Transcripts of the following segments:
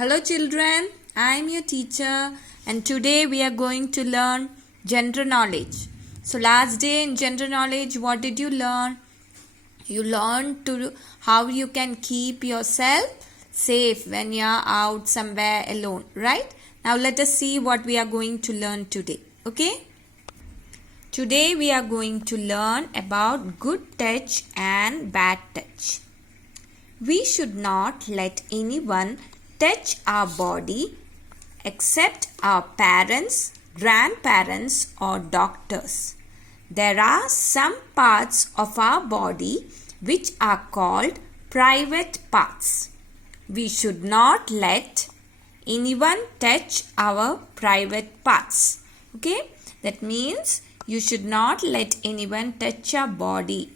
Hello children, I am your teacher and today we are going to learn general knowledge. So last day in general knowledge, what did you learn? You learned how you can keep yourself safe when you are out somewhere alone, right? Now let us see what we are going to learn today, okay? Today we are going to learn about good touch and bad touch. We should not let anyone touch our body except our parents, grandparents or doctors. There are some parts of our body which are called private parts. We should not let anyone touch our private parts. Okay? That means you should not let anyone touch your body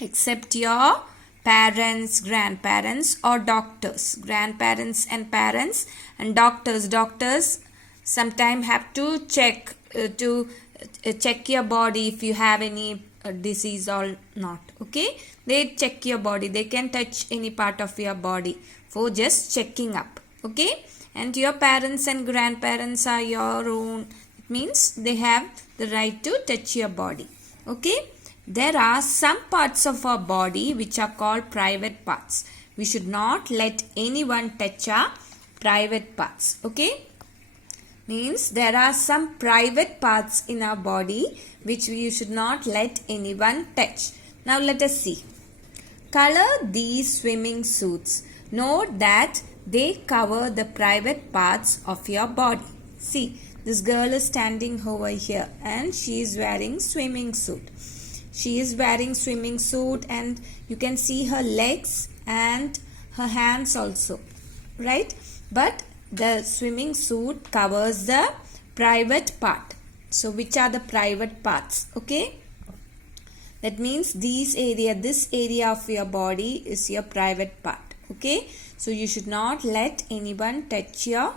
except your parents, grandparents or doctors. Grandparents and parents and doctors. Doctors sometimes have to check your body if you have any disease or not. Okay, they check your body. They can touch any part of your body for just checking up. Okay, and your parents and grandparents are your own. It means they have the right to touch your body. Okay. There are some parts of our body which are called private parts. We should not let anyone touch our private parts. Okay? Means there are some private parts in our body which we should not let anyone touch. Now let us see. Color these swimming suits. Note that they cover the private parts of your body. See, this girl is standing over here and she is wearing swimming suit. She is wearing swimming suit and you can see her legs and her hands also, right? But the swimming suit covers the private part. So which are the private parts? Okay. That means this area of your body is your private part. Okay. So you should not let anyone touch your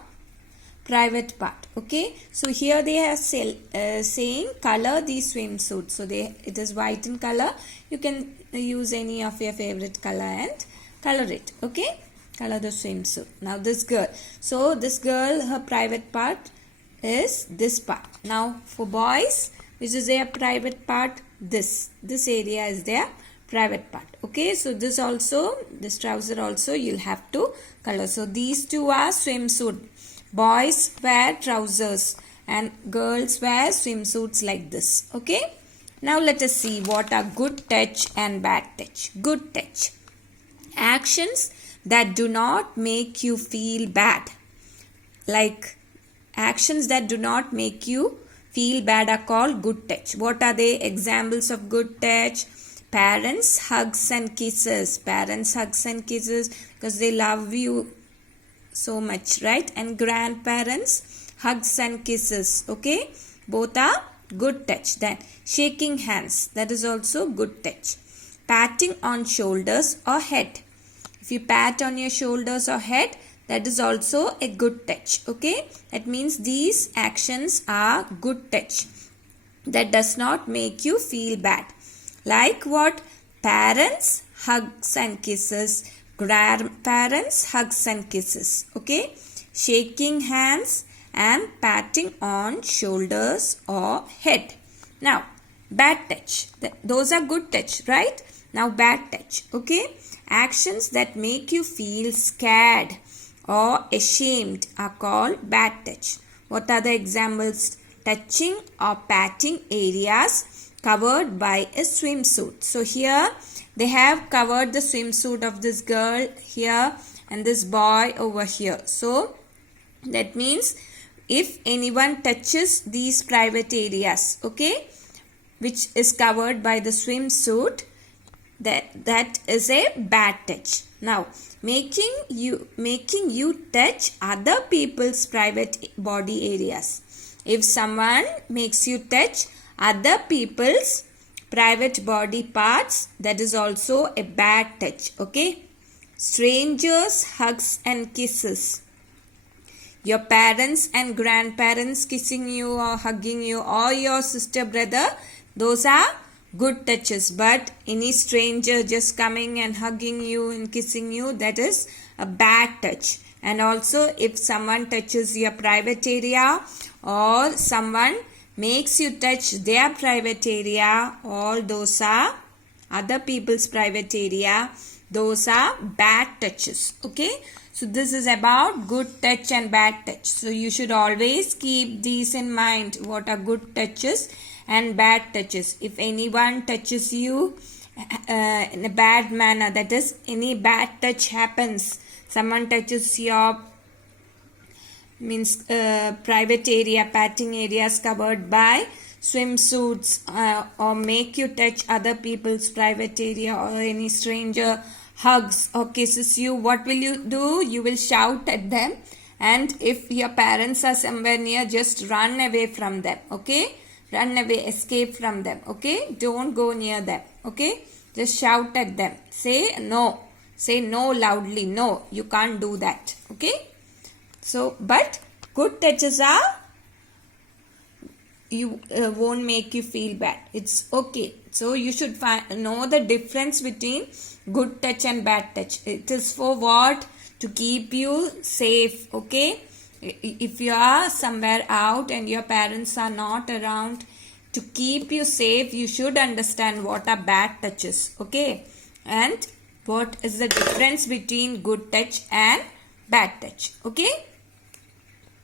private part. Okay, so here they are saying color the swimsuit. So it is white in color. You can use any of your favorite color and color it. Okay, color the swimsuit. Now this girl. So this girl, her private part is this part. Now for boys, which is their private part, this area is their private part. Okay, so this trouser also you'll have to color. So these two are swimsuit. Boys wear trousers and girls wear swimsuits like this. Okay. Now let us see what are good touch and bad touch. Good touch. Actions that do not make you feel bad. Like actions that do not make you feel bad are called good touch. What are they? Examples of good touch. Parents, hugs and kisses. Parents, hugs and kisses because they love you so much, right? And grandparents, hugs and kisses. Okay, both are good touch. Then shaking hands, that is also good touch. Patting on shoulders or head. If you pat on your shoulders or head, that is also a good touch. Okay, that means these actions are good touch that does not make you feel bad. Like what? Parents, hugs and kisses. Grandparents, hugs and kisses. Okay, shaking hands and patting on shoulders or head. Now bad touch, those are good touch, right? Now bad touch. Okay, actions that make you feel scared or ashamed are called bad touch. What are the examples? Touching or patting areas covered by a swimsuit. So here they have covered the swimsuit of this girl here and this boy over here. So that means if anyone touches these private areas, okay, which is covered by the swimsuit, that is a bad touch. Now making you touch other people's private body areas. If someone makes you touch other people's private body parts, that is also a bad touch. Okay, strangers, hugs and kisses. Your parents and grandparents kissing you or hugging you or your sister, brother, those are good touches. But any stranger just coming and hugging you and kissing you, that is a bad touch. And also if someone touches your private area or someone makes you touch their private area, all those are other people's private area, those are bad touches. Okay, so this is about good touch and bad touch. So you should always keep these in mind, what are good touches and bad touches. If anyone touches you in a bad manner, that is any bad touch happens, someone touches your private area, patting areas covered by swimsuits, or make you touch other people's private area, or any stranger hugs or kisses you, what will you do? You will shout at them, and if your parents are somewhere near, just run away from them. Okay, run away, escape from them. Okay, don't go near them. Okay, just shout at them, say no loudly, no, you can't do that. Okay, so but good touches are you won't make you feel bad, it's okay. So you should know the difference between good touch and bad touch. It is for what? To keep you safe. Okay, if you are somewhere out and your parents are not around, to keep you safe, you should understand what are bad touches. Okay, and what is the difference between good touch and bad touch. Okay.